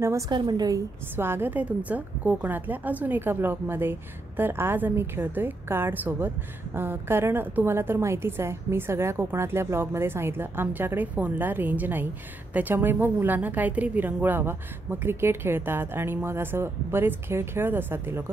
नमस्कार मंडळी, स्वागत आहे तुमचं कोकणातल्या अजून एका ब्लॉगमध्ये। तर आज आम्ही खेळतोय कार्डसोबत, कारण तुम्हाला तर माहितीच आहे, मी सगळ्या कोकणातल्या ब्लॉगमध्ये सांगितलं आमच्याकडे फोनला रेंज नाही, त्याच्यामुळे मग मुलांना काहीतरी विरंगुळा हवा, मग क्रिकेट खेळतात आणि मग असं बरेच खेळ खेळत असतात ते लोक।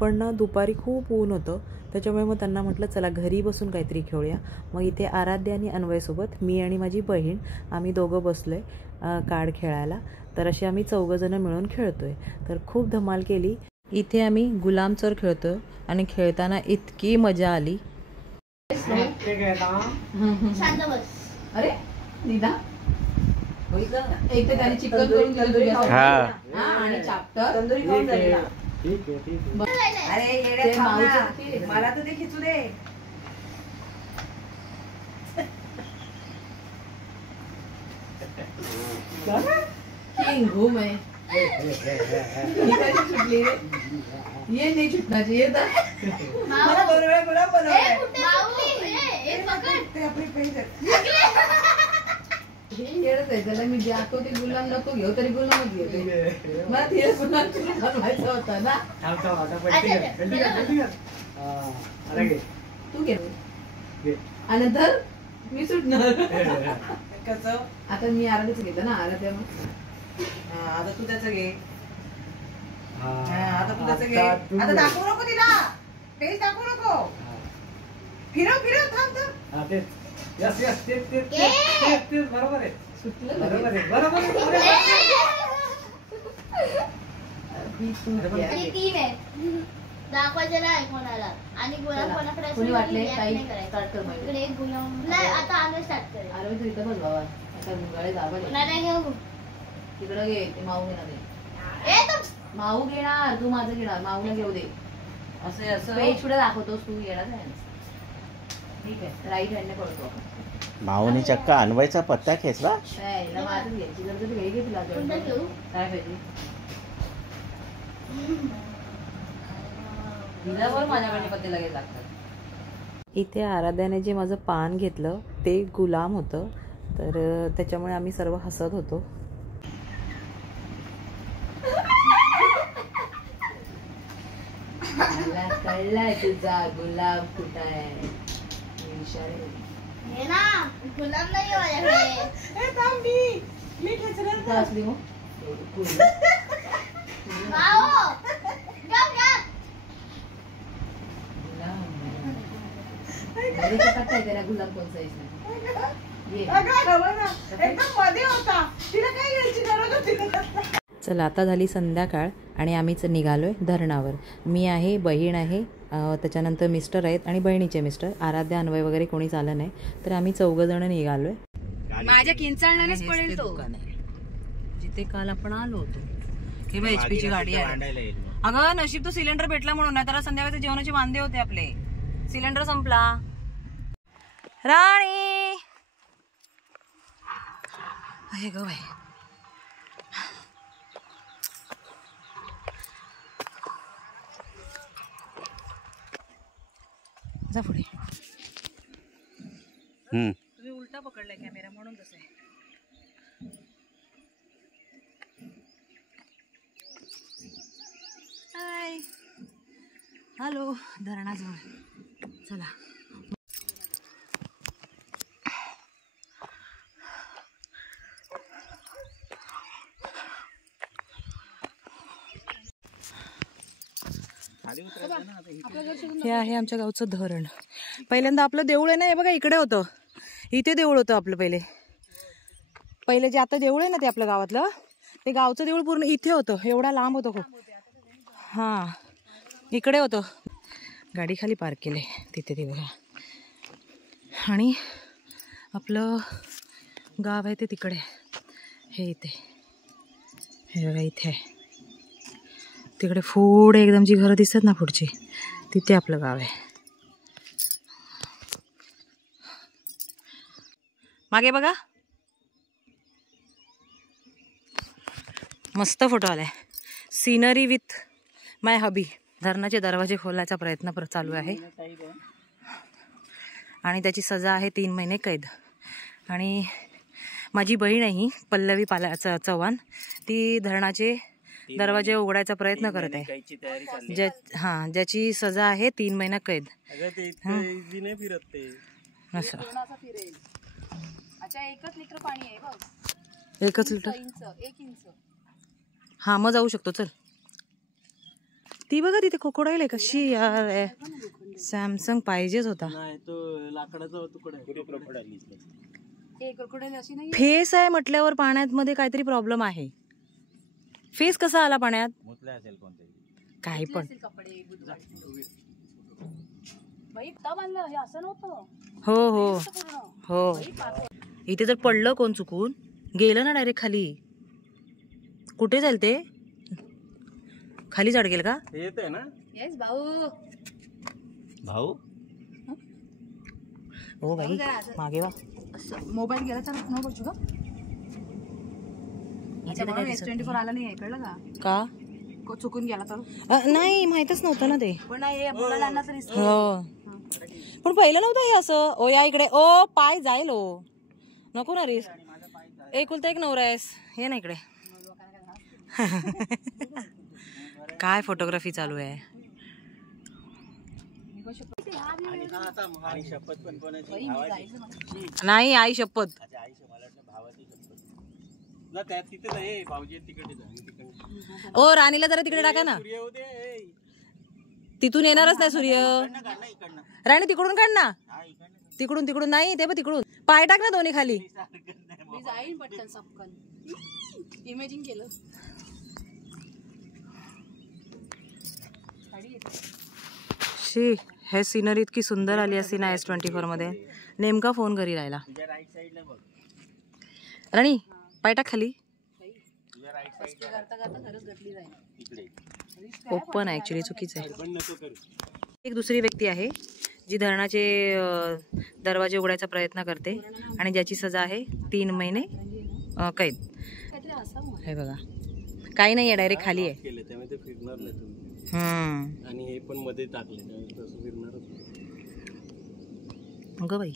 पण ना दुपारी खूप ऊन होतं, त्याच्यामुळे मग त्यांना म्हटलं चला घरी बसून काहीतरी खेळूया। मग इथे आराध्या आणि अन्वयसोबत मी आणि माझी बहीण आम्ही दोघं बसलोय कार्ड खेळायला। तर असे आम्ही चौघजण मिळून खेळतोय, तर खूप धमाल केली। इथे आम्ही गुलाम चोर खेळतोय आणि खेळताना इतकी मजा आली। अरे निदा एक तर त्याने चिकन करून दिलं तुझ्या आणि चाप्टर तंदुरी खाऊन झालेला। ठीक आहे ठीक आहे। अरे येडे थांब, मला तर ते खिचू दे। किंग हूँ मैं। ये नहीं छूटना चाहिए था। मला दोन वेळा गुलाब बनवलाय। येडत आहे त्याला, मी जातो ते गुलाम नको घेऊ तरी गुलामच घेते। मला ते गुलाम बनवायचा होता ना। तू घे आणि नंतर मी सुटणार कसं। आता मी आराध्याचं घेतलं ना, आराध्या मग आता तू त्याचं घे। आता तू त्याचं घे। आता दाखवू नको तिला, पेज दाखवू नको। फिरव फिरव, थांब थांब। यस यस, ते बरोबर आहे, सुटलं बरोबर आहे, बरोबर आणि टीम आहे दाखवायचं नाही कोणाला, आणि गुलाम कोणाकडे कोणी वाटले काही स्टार्ट कर। इकडे गुलाम नाही, आता आम्ही स्टार्ट करेल। अरे तू इथं बस बाबा, आता मुंगाळे दाबा नाही घेऊ, तिकडं घे। ते माऊ घेणार ए तू माऊ घेणार, तू माझं घेणार, माऊला घेऊ दे। असं असं पेज पुढे दाखवतोस तू, येणार नाही। ठीक आहे, राईट हँडने पळतो आपण। माऊनी चक्का अन्वयचा पत्ता खेचला। काय ना माझं घ्यायची गरज घरी घे तुला घेऊ काय पाहिजे दिल्यावर माझ्याकडे पत्ते लगेच लागतात। इथे आराध्याने जे माझं पान घेतलं ते गुलाम होतं, तर त्याच्यामुळे आम्ही सर्व हसत होतो। मला कळलाय तुझा गुलाब कुठं आहे। हे ना गुलाम नाही माझ्याकडे। ए थांब, मी खेचणार असली मग माओ गप गप त्याला गुलाब कोण साईज नाही। चला आता झाली संध्याकाळ आणि आम्हीच निघालोय धरणावर। मी आहे, बहीण आहे, त्याच्यानंतर मिस्टर आहेत आणि बहिणीचे मिस्टर, आराध्या अन्वय वगैरे कोणीच आलं नाही, तर आम्ही चौघजण निघालोय। माझ्या किंचाळण्यानेच पडेल तो, जिथे काल आपण आलो होतो। हे बघ HP ची गाडी आहे। अगं नशीब तो सिलेंडर भेटला म्हणून, नाही तर संध्याकाळचे जेवणाचे वांदे होते आपले। सिलेंडर संपला। राणी आहे ग बाई, जा पुढे। तुम्ही उलटा पकडलाय कॅमेरा म्हणून तसं आहे। हाय हॅलो, धरणाजवळ चला। हे आहे आमच्या गावचं धरण। पहिल्यांदा आपलं देऊळ आहे ना, हे बघा इकडे होतं, इथे देऊळ होतं आपलं पहिले जे आता देऊळ आहे ना ते आपल्या गावातलं, ते गावचं देऊळ पूर्ण इथे होतं, एवढा लांब होतं खूप। हां इकडे होतं, गाडी खाली पार्क केली तिथे ते बघा। आणि आपलं गाव आहे ते तिकडे, हे इथे, हे बघा इथे आहे, तिकडे पुढे एकदम जी घरं दिसतात ना पुढची, तिथे आपलं गाव आहे। मागे बघा मस्त फोटो आलाय, सीनरी विथ माय हबी। धरणाचे दरवाजे खोलायचा प्रयत्न चालू आहे आणि त्याची सजा आहे 3 महिने कैद। आणि माझी बहीण आहे ही पल्लवी चव्हाण, ती धरणाचे दरवाजे उघडायचा प्रयत्न करत आहे. ज्याची सजा आहे 3 महिना कैद. असं एकच लिटर पाणी आहे बघ. 1 लिटर 1 इंच. हा मग जाऊ शकतो. चल. ती बघा तिथे खोकोडाईल आहे कशी यार. सॅमसंग पाहिजेच होता. फेस आहे म्हटल्यावर पाण्यात मध्ये काहीतरी प्रॉब्लेम आहे. फेस कसा आला पाण्यात? काही पण. हो हो हो. इथे जर पडलं कोण चुकून गेलं ना डायरेक्ट खाली. कुठे जाईल ते? खाली चढ का? येते ना. येस भाऊ. भाऊ हो भाई मागे वा. मोबाईल गेला तर नको बघू का. S24 आला नाही कळलं का? चुकून गेला तर नाही माहितच नव्हतं ना ते. पण बोलायला तरी हो पण पहिलं नव्हतं हे असं. ओ या इकडे. ओ पाय जाईल. ओ नको ना रिस. एकुलता एक नवरा आहेस. ये ना इकडे. काय फोटोग्राफी चालू आहे. नाही आई शपथ. ओ राणीला जरा तिकडे टाका ना. तिथून येणारच नाही सूर्य. राणी तिकडून काढ ना. तिकडून नाही ते पण तिकडून. पाय टाक ना दोन्ही खाली. मी जाईन पटकन सपकन. इमेजिंग केलं. शी हे सीनरी इतकी सुंदर आली असती ना S24 मध्ये. नेमका फोन घरी राहिला. राणी पाय टाक खाली. ओपन ऍक्च्युली चुकीचं आहे. एक दुसरी व्यक्ती आहे जी धरणाचे दरवाजे उघडायचा प्रयत्न करते आणि ज्याची सजा आहे 3 महिने कैद. हे बघा काही नाही आहे डायरेक्ट खाली आहे. आणि हे पण मध्ये टाकले तसं फिरणारच. ग बाई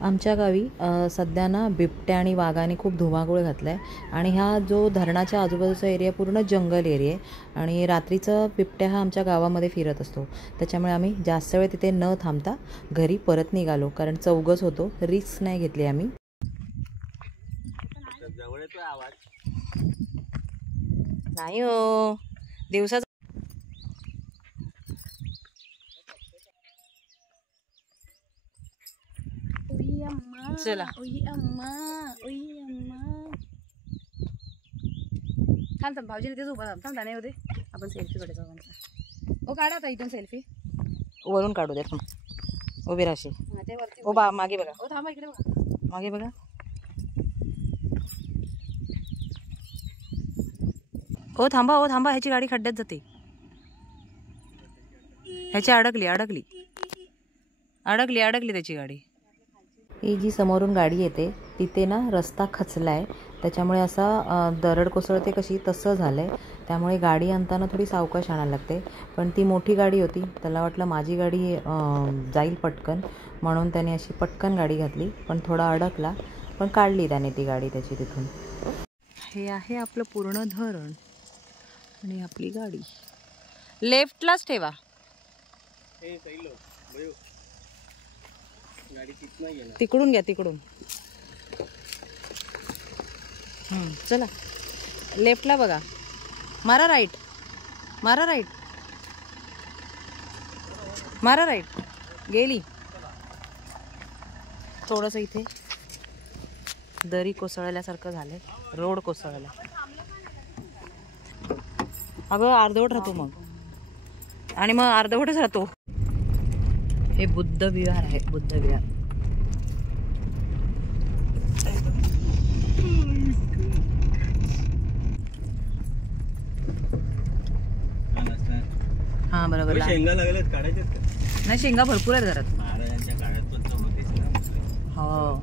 आमच्या गावी सध्या ना बिबट्या आणि वाघाने खूप धुमाकूळ घातलाय. आणि हा जो धरणाच्या आजूबाजूचा एरिया पूर्ण जंगल एरिया आहे. आणि रात्रीचा बिबट्या हा आमच्या गावामध्ये फिरत असतो. त्याच्यामुळे आम्ही जास्त वेळ तिथे न थांबता घरी परत निघालो. कारण चौघच होतो. रिस्क नाही घेतली आम्ही. नाही हो दिवसाचा. चला थांब भाऊजीने तेच उभा थांब नाही होते. आपण सेल्फी कडे जाऊ. ओ काढा आता इथून सेल्फी. वरून काढू दे. उभी राशी. ओ बा मागे बघा. ओ थांबा इकडे बघा. मागे बघा. ओ थांबा ह्याची गाडी खड्ड्यात जाते. ह्याची अडकली त्याची गाडी. ही जी समोरून गाडी येते तिथे ना रस्ता खचलाय. त्याच्यामुळे असा दरड कोसळते कशी तसं झालंय. त्यामुळे गाडी आणताना थोडी सावकाश आणायला लागते. पण ती मोठी गाडी होती. त्याला वाटलं माझी गाडी जाईल पटकन म्हणून त्याने अशी पटकन गाडी घातली. पण थोडा अडकला पण काढली त्याने ती गाडी त्याची तिथून. हे आहे आपलं पूर्ण धरण आणि आपली गाडी. लेफ्टलाच ठेवा. तिकडून घ्या तिकडून. चला लेफ्टला बघा. मारा राईट. गेली. थोडंसं इथे दरी कोसळल्यासारखं झालंय. रोड कोसळला. अगं अर्धवट राहतो मग. आणि मग अर्धवटच राहतो. हे बुद्ध विहार आहे. बुद्ध विहार. हा बरोबर. शेंगा लागल्यात काढायच्यात का? नाही शेंगा भरपूर आहेत घरात. महाराजांच्या काळात पण तो होतेच ना. हो.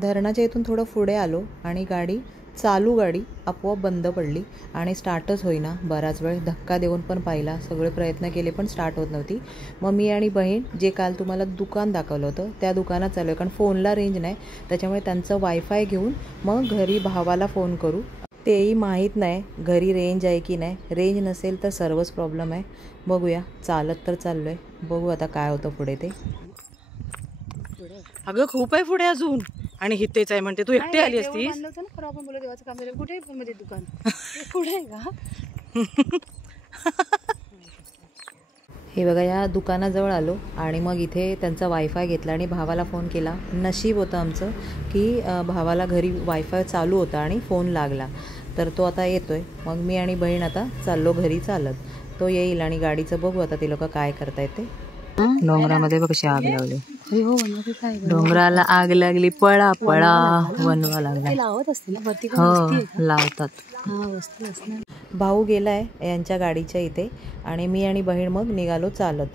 धरणाच्या इथून थोडं पुढे आलो आणि गाडी चालू गाडी आपोआप बंद पडली आणि स्टार्टच होईना. बराच वेळ धक्का देऊन पण पाहिला, सगळे प्रयत्न केले पण स्टार्ट होत नव्हती. मग मी आणि बहीण जे काल तुम्हाला दुकान दाखवलं होतं त्या दुकानात चालू आहे, कारण फोनला रेंज नाही. त्याच्यामुळे त्यांचं वायफाय घेऊन मग घरी भावाला फोन करू. तेही माहीत नाही घरी रेंज आहे की नाही. रेंज नसेल तर सर्वच प्रॉब्लेम आहे. बघूया, चालत तर चाललो आहे, बघू आता काय होतं पुढे ते. अगं खूप आहे पुढे अजून, आणि हितेच आहे म्हणते. तू एकटी आली असतीस. कुठे दुकान पुढे आहे का? हे बघा, या दुकानाजवळ आलो आणि मग इथे त्यांचा वायफाय घेतला आणि भावाला फोन केला. नशीब होतं आमचं की भावाला घरी वायफाय चालू होता आणि फोन लागला, तर तो आता येतोय. मग मी आणि बहीण आता चाललो घरी चालत. तो येईल आणि गाडीचं बघू आता ते लोक काय करतायत ते. डोंगरामध्ये बघ कशी आग लावली. डोंगराला आग लागली, पळा पळा बनवा लागला. हो, लावतात. भाऊ गेलाय यांच्या गाडीच्या इथे आणि मी आणि बहीण मग निघालो चालत.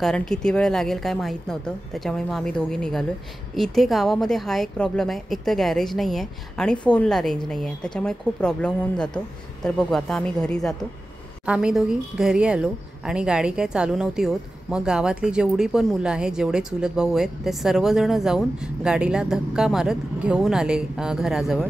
कारण किती वेळ लागेल काय माहीत नव्हतं, त्याच्यामुळे मग आम्ही दोघी निघालो. इथे गावामध्ये हा एक प्रॉब्लेम आहे, एक तर गॅरेज नाही आहे आणि फोनला रेंज नाही आहे, त्याच्यामुळे खूप प्रॉब्लेम होऊन जातो. तर बघू आता आम्ही घरी जातो. आम्ही दोघी घरी आलो आणि गाडी काय चालू नव्हती होत. मग गावातली जेवढी पण मुलं आहेत, जेवढे चुलत भाऊ आहेत, ते सर्वजण जाऊन गाडीला धक्का मारत घेऊन आले घराजवळ.